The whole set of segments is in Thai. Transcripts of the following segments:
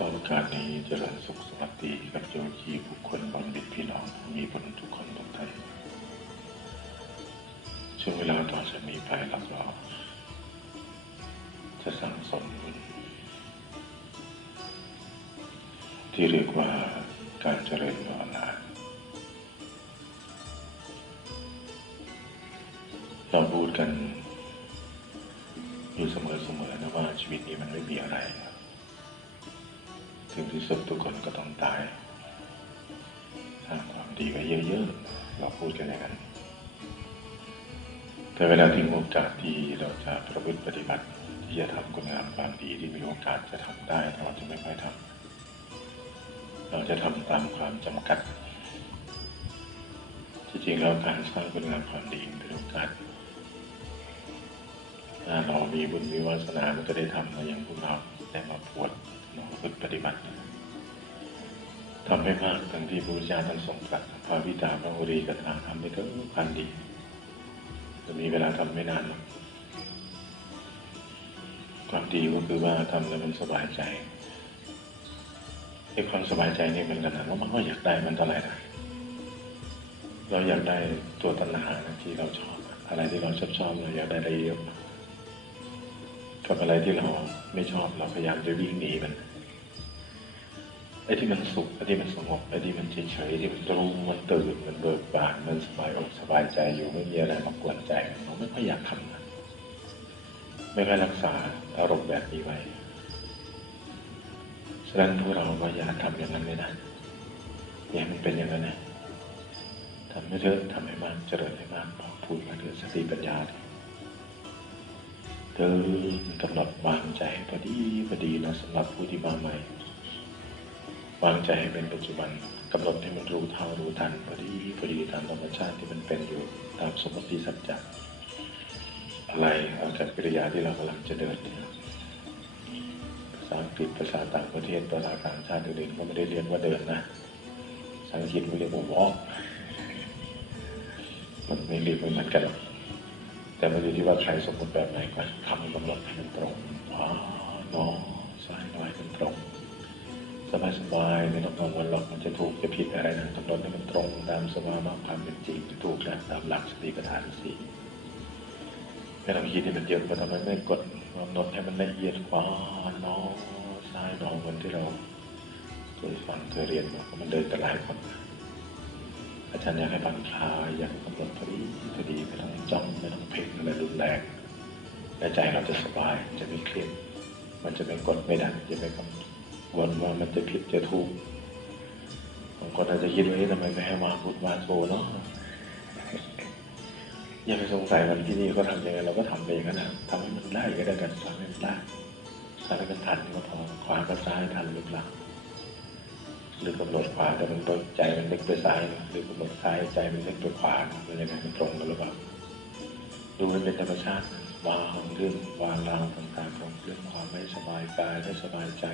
ขอโอกาสนี้เจริญสุขสวัสดีกับโยคีบุคคลบัณฑิตพี่น้องมีบุญทุกคนทุกท่านช่วงเวลาต่อจากนี้ไปเราก็จะสั่งสมบุญที่เรียกว่าการเจริญภาวนาเราพูดกันอยู่เสมอๆนะว่าชีวิตนี้มันไม่มีอะไร ที่สุดทุกคนก็ต้องตายสร้างความดีไว้เยอะๆ เราพูดกันอย่างนั้น แต่เวลาที่มีโอกาสที่เราจะประพฤติปฏิบัติที่จะทำคุณงามความดีที่มีโอกาสจะทำได้แต่เราจะไม่ค่อยทำเราจะทำตามความจำกัดที่จริงแล้วการสร้างคุณงามความดีเป็นโอกาสถ้าเรามีบุญมีวาสนามันก็ได้ทำมาอย่างพวกเราได้มาปวดมาฝึกปฏิบัติ ทำให้มากทั้งที่พระพุทธเจ้าท่านทรงตรัสพระวิตาพระโอรีกถาทำไปถึงพันดีจะมีเวลาทำไม่นานหรอกความดีก็คือว่าทำแล้วมันสบายใจไอ้ความสบายใจนี่เป็นขนาดว่ามันก็อยากได้มันเท่าไหร่นะเราอยากได้ตัวตัณหานะที่เราชอบ อะไรที่เราชอบชอบเราอยากได้อะไรเยอะกับอะไรที่เราไม่ชอบเราพยายามจะวิ่งหนีมัน ไอ้ที่มันสุขไอ้ที่มันสงบไอ้ที่มันเฉยๆที่มันรู้มันตื่นมันเบิกบานมันสบายอกสบายใจอยู่ไม่มีอะไรมากวนใจเราไม่ค่อยอยากทำนะไม่ค่อยรักษาอารมณ์แบบนี้ไว้ฉะนั้นพวกเราก็อย่าทำอย่างนั้นเลยนะอย่ามันเป็นอย่างนั้นนะทำไม่เถอะทำให้มากเจริญให้มากพอพูดมาเถอะสติปัญญาเดินกำหนดวางใจพอดีพอดีนะสำหรับผู้ที่มาใหม่ วางใจให้เป็นปัจจุบันกำหนดให้มันรู้เท่ารู้ทันพอดีพอดีตามธรรมชาติที่มันเป็นอยู่ตามสมมติสัจจะอะไรเอาจากกิริยาที่เรากำลังจะเดินภาษาอังกฤษภาษาต่างประเทศภาษาต่างชาติอื่นๆก็ไม่ได้เรียนว่าเดินนะภาษาอังกฤษไม่เรียกว่า walk มันไม่เรียกไม่เหมือนกันหรอกแต่มันอยู่ที่ว่าใครสมมติแบบไหนก็ทำกำหนดให้มันตรงอ๋อนอซ้ายน้อย มันตรงสบายไม่ต้องกังวลหรอกมันจะถูกจะผิดอะไรนะกำหนดให้มันตรงตามสภาวะความเป็นจริงจะถูกแล้วตามหลักสติปัฏฐานสี่ไม่ต้องคิดให้มันเยอะก็ทำไมไม่กดกำหนดให้มันละเอียดขวาน้อซ้ายน้อเหมือนที่เราเคยฟังเคยเรียนมาเพราะมันเดินกันหลายคนอาจารย์อยากให้ผ่อนคลายอยากให้กำหนดพอดีพอดีไม่ต้องจ้องไม่ต้องเพ่งอะไรรุนแรงและใจเราจะสบายจะไม่เครียดมันจะไม่กดไม่ดันจะไม่กำหนด วันว่ามันจะผิดจะถูกบางคนอาจจะคิดว่าทำไมไม่ให้มาพูดมาโชเนาะอย่าไปสงสัยมันที่นี่เขาทำยังไงเราก็ทำไปองนั้นนะทำให้มันได้ก็ได้กันทำให้มันได้ทำให้มันทันก็พอขวาก็ซ้ายทันหรือเปล่าหรือกำหนดขวาแต่มันใจมันเล็กไปซ้ายหรือกำหนดซ้ายใจมันเล็กไปขวามันยังไงมันตรงกันหรือเปล่าดูมันเป็นธรรมชาติวางเรื่องวางราวต่างๆของเรื่องความไม่สบายกายไม่สบายใจ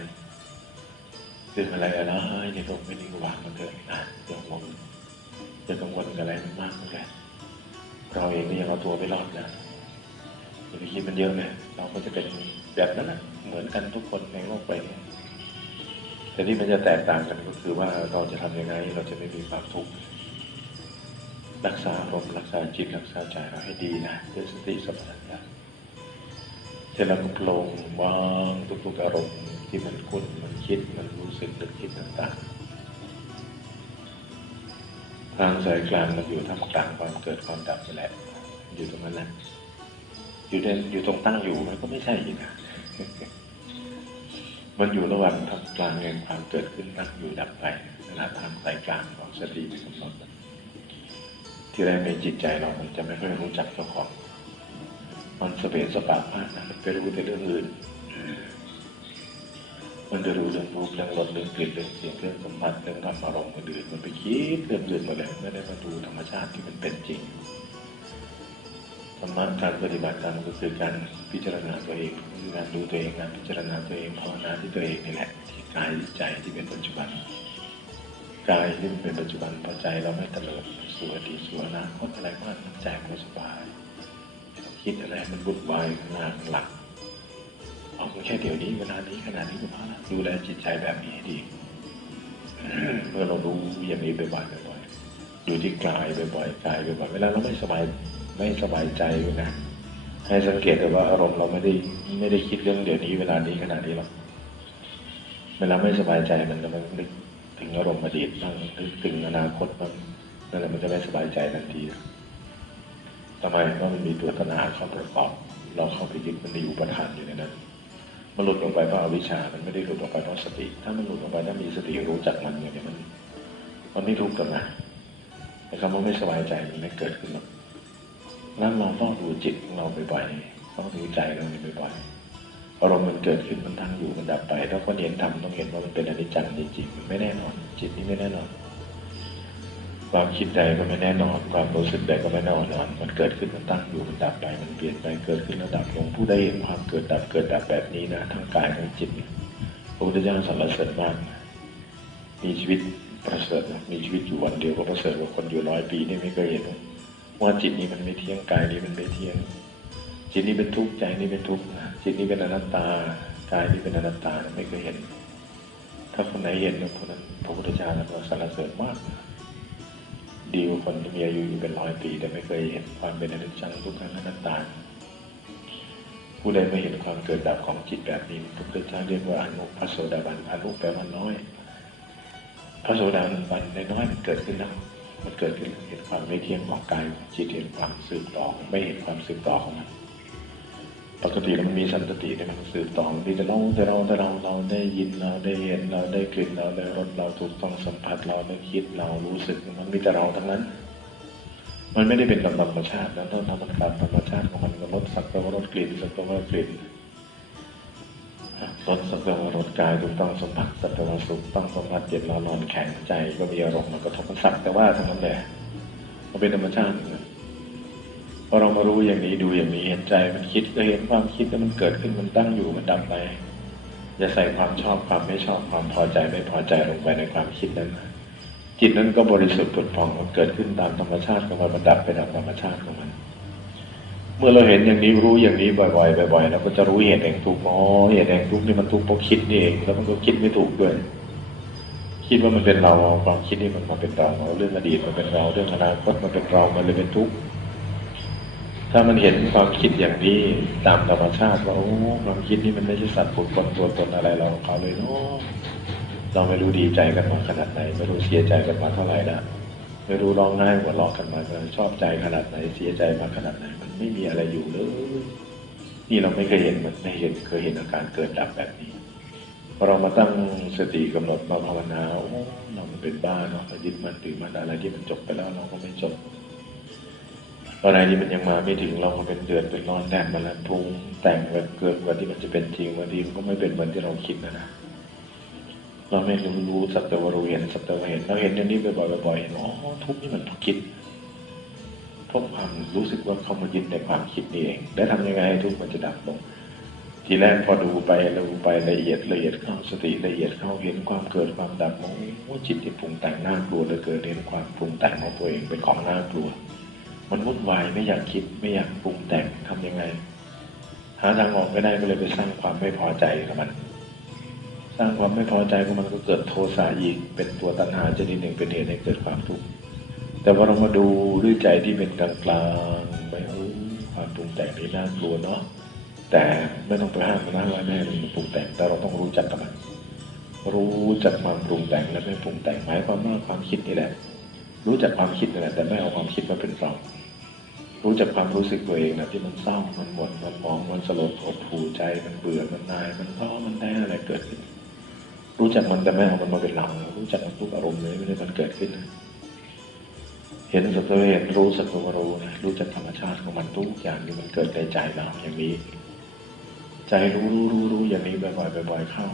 เรื่องอะไรอะไรในโลกไม่ได้วางมันเถอะนะอย่าห่วงอย่ากังวลกับอะไรมันมากเลยเราเองก็ยังเอาตัวไม่รอดนะอย่าไปคิดมันเยอะเลยเราก็จะเป็นแบบนั้นนะเหมือนกันทุกคนในโลกใบนี้แต่ที่มันจะแตกต่างกันก็คือว่าเราจะทำยังไง เราจะไม่มีความทุกข์รักษาอารมณ์รักษาจิตรักษาใจเราให้ดีนะด้วยสติสัมปชัญญะเสร็จแล้วก็ปลงวางทุกๆอารมณ์ที่มันคุ้นมันคิดมันรู้ สึกนึกคิดต่างๆทางสายกลางมันอยู่ท่ามกลางความเกิดความดับนี่แหละ อยู่ตรงนั้นแหละอยู่ในอยู่ตรงตั้งอยู่มันก็ไม่ใช่อีกนะมันอยู่ระหว่างท่ามกลางแห่งความเกิดขึ้นตั้งอยู่ดับไปเวลาทางสายกลางของสติกำหนดที่แรกในจิตใจเรามันจะไม่ค่อยรู้จักเจ้าของ มันสเปรสปะมากนะมันไปรู้แต่เรื่องอื่น มันจะรู้เรื่องรูปเรื่องรสเรื่องกลิ่นเรื่องเสียงเรื่องสัมผัสเรื่องธรรมอารมณ์อื่นมันไปคิดเรื่องอื่นมาเลยไม่ได้มาดูธรรมชาติที่มันเป็นจริงธรรมะการปฏิบัติธรรมก็คือการพิจารณาตัวเองคือการดูตัวเองการพิจารณาตัวเองภาวนาที่ตัวเองนี่แหละที่กายที่ใจที่เป็นปัจจุบันกายที่เป็นปัจจุบันพอใจเราไม่เตลิดสู่อดีตสู่อนาคตอะไรมากใจมันสบายคิดอะไรมันวุ่นวายข้านหลังเอาแค่เดี๋ยวนี้เวลานี้ขณะนี้ก็พอละดูแลจิตใจแบบนี้ให้ดีเมื่อเรารู้อย่างนี้บ่อยๆบ่อยๆดูที่กายบ่อยๆกายบ่อยๆเวลาเราไม่สบายไม่สบายใจนะให้สังเกตเลยว่าอารมณ์เราไม่ได้ไม่ได้คิดเรื่องเดี๋ยวนี้เวลานี้ขณะนี้หรอกเวลาไม่สบายใจมันจะมันนึกถึงอารมณ์อดีตบ้างนึกถึงอนาคตบ้างนั่นแหละมันจะไม่สบายใจทันทีทำไมเพราะมันมีตัวตนาเข้าประกอบ เราเข้าไปยึดมันในอุปทานอยู่ในนั้น มันหลุดออกไปเพราะอวิชชา มันไม่ได้หลุดออกไปเพราะสติ ถ้ามันหลุดออกไปถ้ามีสติรู้จักมันเนี่ยมัน มันไม่ทุกข์กันนะไอ้คำว่าไม่สบายใจมันไม่เกิดขึ้นหรอกนั้นเราต้องดูจิตของเราบ่อยๆต้องดูใจเราบ่อยๆอารมณ์มันเกิดขึ้นมันตั้งอยู่มันดับไป ถ้าคนเห็นธรรมต้องเห็นว่ามันเป็นอนิจจังจริงๆมันไม่แน่นอน จิตนี้ไม่แน่นอน ความคิดใดก็ไม่แน่นอน ความรู้สึกใดก็ไม่แน่นอน มันเกิดขึ้นมันตั้งอยู่มันดับไปมันเปลี่ยนไปเกิดขึ้นแล้วดับลงผู้ได้เห็นความเกิดดับเกิดดับแบบนี้นะทั้งกายทั้งจิตพระพุทธเจ้าสรรเสริญมาก มีชีวิตประเสริฐมีชีวิตอยู่วันเดียวก็ประเสริฐกว่าคนอยู่ร้อยปีนี่ไม่เคยเห็นว่าจิตนี้มันไม่เที่ยงกายนี้มันไม่เที่ยง จิตนี้เป็นทุกข์ใจนี้เป็นทุกข์จิตนี้เป็นอนัตตากายนี้เป็นอนัตตาไม่เคยเห็น ถ้าคนไหนเห็นนะคนนั้นพระพุทธเจ้าสรรเสริญมาก ดีกว่าคนที่มีอายุอยู่เป็นร้อยปี แต่ไม่เคยเห็นความเป็นอนิจจังทุกขังอนัตตาผู้ใดไม่เห็นความเกิดดับของจิตแบบนี้พระพุทธเจ้าเรียกว่าอนุพระโสดาบันอนุแปลว่าน้อย พระโสดาบันในน้อยมันเกิดขึ้นแล้วมันเกิดขึ้นเห็นความไม่เที่ยงของกายจิตเห็นความสืบต่อไม่เห็นความสืบต่อของมัน ปกติแล้วมันมีสันตติเนี่ยมันสืบต่อมันมีแต่เราแต่เราแต่เราเราได้ยินเราได้เห็นเราได้กลิ่นเราได้รสเราถูกต้องสัมผัสเราได้คิดเรารู้สึกมันมีแต่เราทั้งนั้น มันไม่ได้เป็นธรรมชาตินะต้องทำมันตามธรรมชาติของมันก็รสสักแต่ว่ารสกลิ่นสักแต่ว่ากลิ่นรสสักแต่ว่ารสกายถูกต้องสัมผัสสักแต่ว่าสุขต้องสัมผัสเจ็บร้อนนอนแข็งใจก็มีอารมณ์มันก็ทบมันสักแต่ว่าทั้งนั้นแหละมันเป็นธรรมชาติ พอเรามารู้อย่างนี้ดูอย่างนี้เห็นใจมันคิดก็เห็นความคิดแล้วมันเกิดขึ้นมันตั้งอยู่มันดับไปอย่าใส่ความชอบความไม่ชอบความพอใจไม่พอใจลงไปในความคิดนั้นจิตนั้นก็บริสุทธิ์ผุดผ่องมันเกิดขึ้นตามธรรมชาติของมันมันดับไปตามธรรมชาติของมัน เมื่อเราเห็นอย่างนี้รู้อย่างนี้บ่อยๆบ่อยๆเราก็จะรู้เหตุแห่งทุกข์อ๋อเหตุแห่งทุกข์นี่มันทุกข์เพราะคิดนี่เองแล้วมันก็คิดไม่ถูกด้วยคิดว่ามันเป็นเราเอาความคิดนี่มันมาเป็นเราเอาเรื่องอดีตมันเป็นเราเรื่องอนาคตมันเป็นเรามันเลยเป็นทุกข์ ถ้ามันเห็นความคิดอย่างนี้ตามธรรมชาติว่าโอ้ความคิดนี่มันไม่ใช่สัตว์บุคคลตัวตนอะไรเราเขาเลยเนาะเราไม่รู้ดีใจกันมาขนาดไหน ไม่รู้เสียใจกันมาเท่าไหร่นะไม่รู้ร้องไห้หัวเราะกันมาชอบใจขนาดไหนเสียใจมาขนาดไหน มันไม่มีอะไรอยู่เลยนี่เราไม่เคยเห็นมันไม่เห็นเคยเห็นอาการเกิดดับแบบนี้พอเรามาตั้งสติกำหนดมาภาวนาโอ้เรามันเป็นบ้าเนาะยึดมันถือมันอะไรที่มันจบไปแล้วเราก็ไม่จบ อะไรที่มันยังมาไม่ถึงเราก็เป็นเดือดเป็นร้อนแดดมาแล้วปรุงแต่งแบบเกินกว่าที่มันจะเป็นจริงบางทีมันก็ไม่เป็นเหมือนที่เราคิดนะนะเราไม่รู้รู้สักแต่ว่ารู้เห็นสักแต่ว่าเห็นเราเห็นอย่างนี้บ่อยๆบ่อยๆเห็นอ๋อทุกข์นี่มันเพราะคิดเพราะความรู้สึกว่าเขามายึดในความคิดนี่เองแล้วทำยังไงให้ทุกมันจะดับลงทีแรกพอดูไปดูไปละเอียดละเอียดเข้าสติละเอียดเข้าเห็นความเกิดความดับของว่าจิตที่ปรุงแต่งน่ากลัวเหลือเกินเห็นความปรุงแต่งของตัวเองเป็นของน่ากลัว มันวุ่นวายไม่อยากคิดไม่อยากปรุงแต่งทำยังไง หาทางออกไม่ได้ก็เลยไปสร้างความไม่พอใจกับมัน สร้างความไม่พอใจของมันก็เกิดโทสะอีกเป็นตัวตัณหาชนิดหนึ่งเป็นเหตุให้เกิดความทุกข์แต่พอเรามาดูด้วยใจที่เป็นกลางกลางไม่รู้ความปรุงแต่งนี้น่ากลัวเนาะแต่ไม่ต้องไปห้ามมันนะว่าแม่มันปรุงแต่งแต่เราต้องรู้จักกับมันรู้จักความปรุงแต่งและไม่ปรุงแต่งหมายความว่าความคิดนี่แหละรู้จักความคิดนี่แหละแต่ไม่เอาความคิดมาเป็นเรา รู้จักความรู้สึกตัวเองนะที่มันเศร้ามันหมดมันมองมันสลดหดหูใจมันเบื่อมันนาย มันท้อมันได้อะไรเกิดขึ้น รู้จักมันแต่ไม่เอามันมาเป็นเรารู้จักมันทุกอารมณ์เลยไม่ได้มันเกิดขึ้น เห็นสัตว์เห็นรู้สัตว์รู้นะรู้จักธรรมชาติของมันทุกอย่างที่มันเกิดในใจเราอย่างนี้ ใจรู้รู้รู้รู้อย่างนี้บ่อยๆบ่อยๆเข้า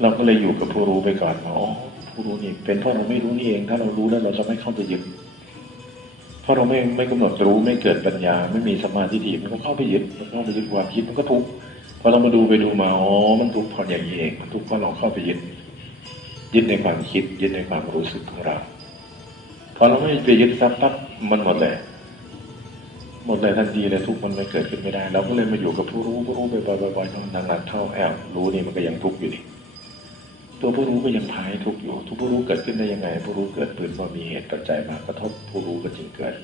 เราก็เลยอยู่กับผู้รู้ไปก่อนว่าอ๋อผู้รู้นี่เป็นเพราะเราไม่รู้นี่เอง ถ้าเรารู้แล้วเราจะไม่เข้าไปยึด เพราะเราไม่ไม่กำหนดรู้ไม่เกิดปัญญา ไม่มีสมาธิดีมันก็เข้าไปยึดมันเข้าไปยึดความคิดมันก็ทุกข์พอเรามาดูไปดูมาอ๋อมันทุกข์เพราะอย่างนี้เองมันทุกข์เพราะเราเข้าไปยึดยึดในความคิดยึดในความรู้สึกของเราพอเราไม่ไปยึดซับปั๊บมันหมดเลยหมดเลยทันทีเลยทุกข์มันไม่เกิดขึ้นไม่ได้เราก็เลยมาอยู่กับผู้รู้ผู้รู้ไปบ่อยๆๆนานๆเข้าแอบรู้นี่มันก็ยังทุกข์อยู่นี่ ตัวผู้รู้ก็ยังพายทุกอยู่ ทุกผู้รู้เกิดขึ้นได้ยังไง ผู้รู้เกิดปืนพอมีเหตุปัจจัยมากระทบผู้รู้ก็จึงเกิด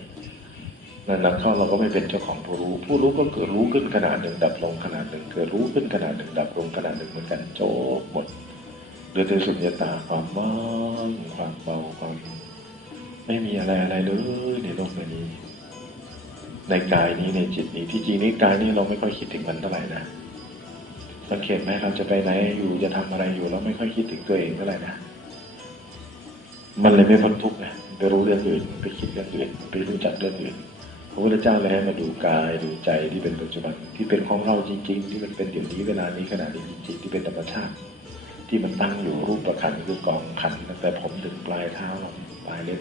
นานๆเข้าเราก็ไม่เป็นเจ้าของผู้รู้ ผู้รู้ก็เกิดรู้ขึ้นขนาดหนึ่งดับลงขนาดหนึ่งเกิดรู้ขึ้นขนาดหนึ่งดับลงขนาดหนึ่งเหมือนกันโจบหมดเหลือแต่สุญญตาความว่างความเบาความไม่มีอะไรอะไรเลยในโลกใบนี้ ในกายนี้ในจิตนี้ที่จริงนี้กายนี้เราไม่ค่อยคิดถึงมันเท่าไหร่นะ สังเกตไหมเราจะไปไหนอยู่จะทำอะไรอยู่เราไม่ค่อยคิดถึงตัวเองเท่าไหร่นะ มันเลยไม่พ้นทุกข์นะไปรู้เรื่องอื่นไปคิดเรื่องอื่นไปรู้จักเรื่องอื่นพระพุทธเจ้าเลยให้มาดูกายดูใจที่เป็นปัจจุบันที่เป็นของเราจริง ๆ ที่มันเป็นเดี๋ยวนี้เวลานี้ขณะนี้จริงๆที่เป็นธรรมชาติ ที่มันตั้งอยู่รูปประขันคือกองขันตั้งแต่ผมถึงปลายเท้าเราปลายเล็บ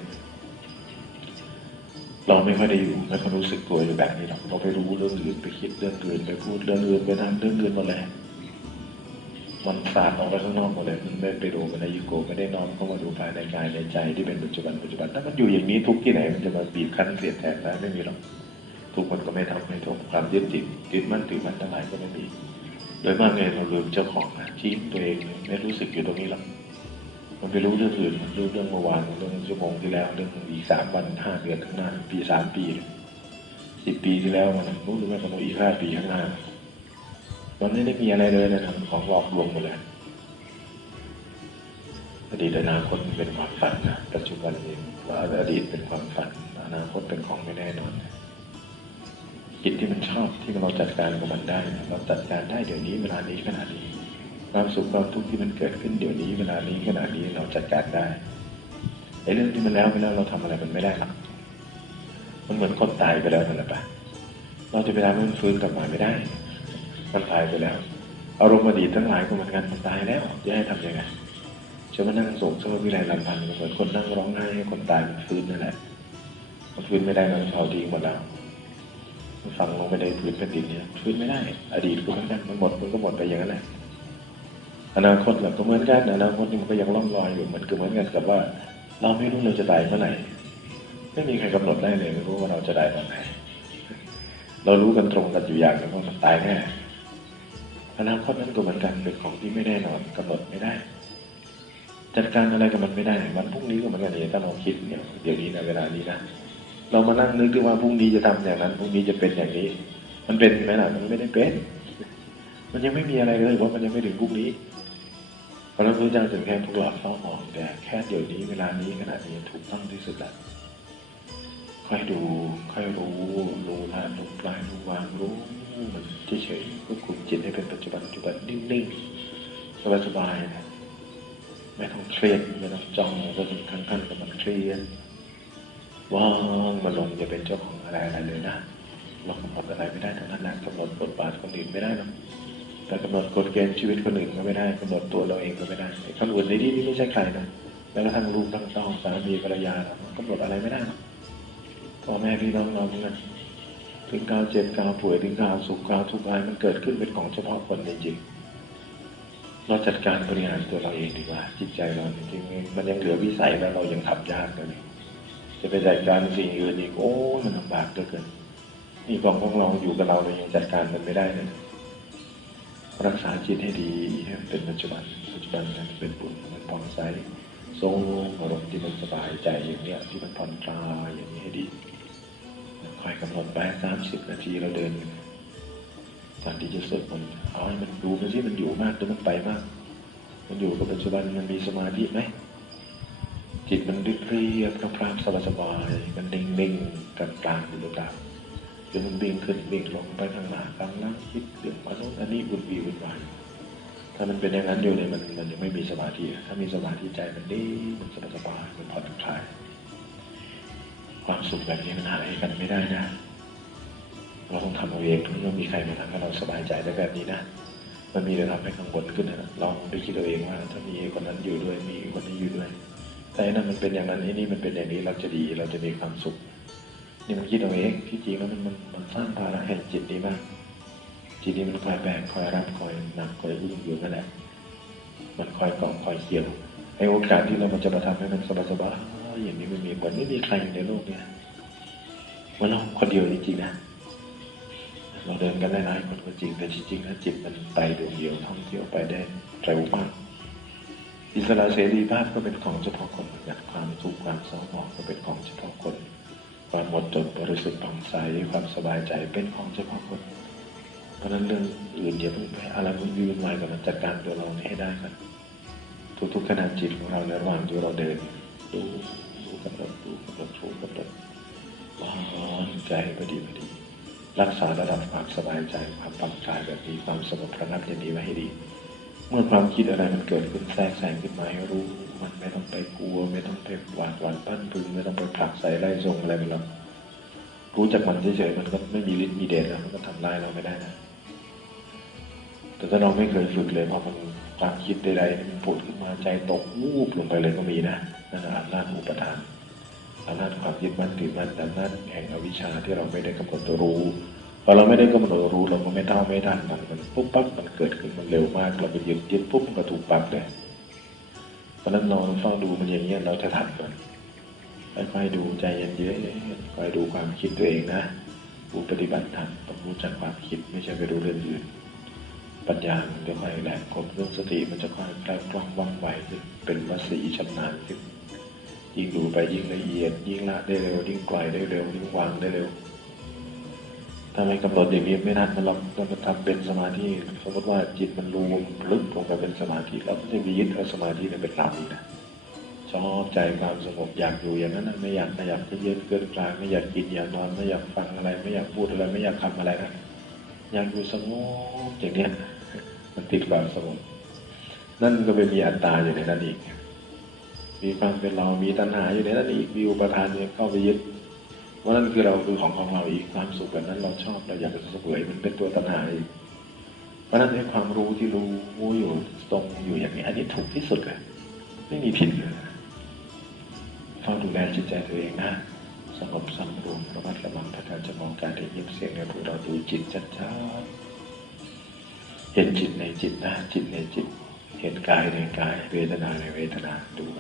เราไม่ค่อยได้อยู่ไม่ค่อยรู้สึกตัวอยู่แบบนี้หรอกเราไปรู้เรื่องอื่นไปคิดเรื่องอื่นไปพูดเรื่องอื่นไปทำเรื่องอื่นหมดเลย มันสาดออกไปข้างนอกหมดเลยมันไม่ไปดูมันในยุโกไม่ได้น้อมเข้ามาดูภายในกายในใจที่เป็นปัจจุบันปัจจุบันถ้ามันอยู่อย่างนี้ทุกที่ไหนมันจะมาบีบคั้นเสียดแทงได้ไม่มีหรอกทุกคนก็ไม่ทำไม่ทุกความยึดติดยึดมั่นถือมั่นทั้งหลายก็ไม่มี โดยมากเนี่ยเราลืมเจ้าของนะที่ตัวเองไม่รู้สึกอยู่ตรงนี้หรอกมันไปรู้เรื่องอื่นมันรู้เรื่องเมื่อวานเรื่องชั่วโมงที่แล้วเรื่องอีกสามวันห้าเดือนข้างหน้า ปีสามปีสิบปีที่แล้วมันรู้หรือไม่ก็อีกห้าปีข้างหน้า มันไม่ได้มีอะไรเลยนะครับของหลอกลวงหมดเลยอดีตอนาคตเป็นความฝันนะปัจจุบันนี้ว่าอดีตเป็นความฝัน อนาคตเป็นของไม่แน่นอนจิตที่มันชอบที่เราจัดการกับมันได้เราจัดการได้เดี๋ยวนี้เวลานี้ขนาดนี้ความสุขความทุกข์ที่มันเกิดขึ้นเดี๋ยวนี้เวลานี้ขณะนี้เราจัดการได้ไอ้เรื่องที่มันแล้วไปแล้วเราทำอะไรมันไม่ได้หรอกมันเหมือนคนตายไปแล้วนั่นแหละปะเราจะไปทำให้มันฟื้นกลับมาไม่ได้ มันตายไปแล้ว อารมณ์อดีตทั้งหลายก็เหมือนกันมันตายแล้วจะให้ทำยังไงจะมานั่งโศกเศร้าวิไลลำพันธ์เหมือนคนนั่งร้องไห้ให้คนตายมันฟื้นนั่นแหละมันฟื้นไม่ได้มันเผาทิ้งหมดแล้วมันฝังลงไปในพื้นแผ่นดินเนี่ยฟื้นไม่ได้ อดีตก็เหมือนกันมันหมดมันก็หมดไปอย่างนั้นแหละอนาคตเราก็เหมือนกันอนาคตนี่มันก็ยังล่องลอยอยู่เหมันก็เหมือนกันกับว่า เราไม่รู้เราจะตายเมื่อไหร่ไม่มีใครกำหนดได้เลยไม่รู้ว่าเราจะตายตอนไหนเรารู้กันตรงกันอยู่อย่างนึงว่ามันตายแน่ อนาคตนั้นก็เหมือนกันเป็นของที่ไม่แน่นอนกำหนดไม่ได้ จัดการอะไรกับมันไม่ได้วันพรุ่งนี้ก็เหมือนกันนี่ถ้าเราคิดเนี่ยเดี๋ยวนี้นะเวลานี้นะเรามานั่งนึกดูว่าพรุ่งนี้จะทำอย่างนั้นพรุ่งนี้จะเป็นอย่างนี้ มันเป็นไหมล่ะมันไม่ได้เป็น มันยังไม่มีอะไรเลยว่ามันยังไม่ถึงพรุ่งนี้พระพุทธเจ้าถึงแค่พวกเราเฝ้ามองแต่แค่เดี๋ยวนี้เวลานี้ขณะนี้ถูกต้องที่สุดแล้วค่อยดู ค่อยรู้ รู้ผ่านรู้ปลายรู้วางรู้ มันเฉยๆควบคุมจิตให้เป็นปัจจุบันปัจจุบันนิ่งๆสบายๆนะไม่ต้องเครียดไม่ต้องจ้องก็ถึงขั้นขั้นกับมันเครียดว่างมาลงจะเป็นเจ้าของอะไรอะไรเลยนะเรากำหนดอะไรไม่ได้ทั้งนั้นแหละกำหนดบทบาทคนอื่นไม่ได้หรอกแต่กำหนดกฎเกณฑ์ชีวิตคนอื่นก็ไม่ได้กำหนดตัวเราเองก็ไม่ได้ไอ้คนอื่นในที่นี้ไม่ใช่ใครนะแม้กระทั่งลูกทั้งสองสามีภรรยาเรากำหนดอะไรไม่ได้หรอกพ่อแม่พี่น้องเราเหมือนกัน ถึงกาวเจ็บกาวป่วยถึงกาวสุขกาวทุกข์อะไรมันเกิดขึ้นเป็นของเฉพาะคนจริงๆเราจัดการบริหารตัวเราเองดีกว่า จิตใจเราจริงๆมันยังเหลือวิสัยแล้วเรายังทำยากเลยจะไปจัดการสิ่งอื่นอีกโอ้มันลำบากเหลือเกินนี่ของของเราอยู่กับเราเรายังจัดการมันไม่ได้เลยรักษาจิตให้ดีเป็นปัจจุบันปัจจุบันนั้นเป็นบุญมันผ่องใสทรงอารมณ์ที่มันสบายใจอย่างเนี้ยที่มันผ่อนคลายอย่างนี้ให้ดี คอยกำหนดไปสามสิบนาทีเราเดินก่อนที่จะสวดมันต์เอาให้มันดูมันที่มันอยู่มากหรือมันไปมาก มันอยู่กับปัจจุบันมันมีสมาธิไหมจิตมันเรียบๆพรางๆสบายๆมันนิ่งๆกลางๆอยู่หรือเปล่าหรือมันวิ่งขึ้นวิ่งลงไปข้างหน้าข้างหลังคิดเรื่องมนุษย์อันนี้วุ่นวีวุ่นวายถ้ามันเป็นอย่างนั้นอยู่เนี่ยมันมันยังไม่มีสมาธิถ้ามีสมาธิใจมันดีมันสบายสบายมันผ่อนคลาย ความสุขแบบนี้มันหาให้กันไม่ได้นะ เราต้องทำเอาเองไม่ต้องมีใครมาทำให้เราสบายใจได้แบบนี้นะ มันมีแต่ทำให้กังวลขึ้นนะลองไปคิดเอาเองว่า ถ้ามีคนนั้นอยู่ด้วยมีคนนี้อยู่ด้วยแต่อันนั้นมันเป็นอย่างนั้นไอ้นี่มันเป็นอย่างนี้เราจะดีเราจะมีความสุข นี่มันคิดเอาเองที่จริงแล้วมันมันมันสร้างภาระให้จิตดีมากจิตนี้มันคอยแบกคอยรับคอยหนักคอยยุ่งอยู่นั่นแหละมันคอยเกาะคอยเกี่ยวไอ้โอกาสที่เรามันจะมาทำให้มันสบาย ๆอย่างนี้ไม่มีเหมือนไม่มีใครในโลกเนี้ยมันเราคนเดียวจริงๆนะเราเดินกันได้หลายคนก็จริงแต่จริงๆแล้วจิตมันไปดวงเดียวท่องเที่ยวไปได้เร็วมากอิสระเสรีภาพก็เป็นของเฉพาะคนเหมือนกันความทุกข์ความเศร้าหมองก็เป็นของเฉพาะคน ความหมดจดบริสุทธิ์ผ่องใสความสบายใจเป็นของเฉพาะคน เพราะนั้นเรื่องอื่นอย่าเพิ่งไปอะไรมันยืนมากับมันจัดการตัวเราให้ได้กันทุกๆขณะจิตของเราในระหว่างที่เราเดินดู กำหนดดูกำหนดดูกำหนดร้อนใจพอดีพอดี รักษาระดับความสบายใจความผ่อนคลายแบบนี้ความสงบระงับอย่างนี้ไว้ให้ดี เมื่อความคิดอะไรมันเกิดขึ้นแทรกแซงขึ้นมาให้รู้ มันไม่ต้องไปกลัว ไม่ต้องไปหวาดหวั่นปั้นพึงไม่ต้องไปผลักใส่ไล่ทรงอะไรมันหรอกรู้จักมันเฉยๆมันก็ไม่มีฤทธิ์มีเดชแล้วมันก็ทำร้ายเราไม่ได้นะ แต่ถ้าเราไม่เคยฝึกเลยพอมันความคิดใดๆมันผุดขึ้นมาใจตกวูบลงไปเลยก็มีนะนั่นนะอำนาจอุปทานอำนาจความยึดมั่นถือมั่นอำนาจแห่งอวิชชาที่เราไม่ได้กำหนดรู้พอเราไม่ได้กำหนดรู้เราก็ไม่เท่าไม่ทันมันมันปุ๊บปั๊บมันเกิดขึ้นมันเร็วมากเราไปยึดยึดปุ๊บมันก็ถูกปั๊บเลยเพราะนั้นเราเฝ้าดูมันอย่างนี้ยเราจะทันมันค่อยๆดูใจเย็นๆค่อยดูความคิดตัวเองนะผู้ปฏิบัติธรรมต้องรู้จักความคิดไม่ใช่ไปดูเรื่องอื่น ปัญญามันจะค่อยแหลมคมเรื่องสติมันจะค่อยแกล้วกล้องว่องไวขึ้นเป็นวสีชำนาญขึ้นยิ่งดูไปยิ่งละเอียด ยิ่งละได้เร็วยิ่งปล่อยได้เร็วยิ่งวางได้เร็วถ้าไม่กำหนดอย่างนี้ไม่นานมันเรามันทำเป็นสมาธิสมมติว่าจิตมันรวมลึกลงไปเป็นสมาธิแล้วมันจะมียึดเอาสมาธิเป็นหลักอีกนะชอบใจความสงบอยากอยู่อย่างนั้นนะไม่อยากไม่อยากจะเย็นเกินกลางไม่อยากกินอยากนอนไม่อยากฟังอะไร ไม่อยากพูดอะไรไม่อยากทำอะไรนะอยากอยู่สงบอย่างเนี้ย มันติดความสงบนั่นก็ไปมีอัตตาอยู่ในนั้นอีก มีความเป็นเรา มีตัณหาอยู่ในนั้นอีก มีอุปทานเนี่ยเข้าไปยึดว่านั่นคือเราคือของของเราอีกความสุขแบบนั้นเราชอบเราอยากจะเสวยมันเป็นตัวตัณหาอีก เพราะนั้นไอ้ความรู้ที่รู้อยู่ตรงอยู่อย่างนี้ อันนี้ถูกที่สุดเลย ไม่มีผิดเลยเฝ้าดูแลจิตใจตัวเองนะสงบสำรวมระมัดระวังถ้าการจะมองการได้ยินเสียงเนี่ยพวกเราดูจิตชัดๆ เห็นจิตในจิตนะจิตในจิต เห็นกายในกาย เวทนาในเวทนาดูไป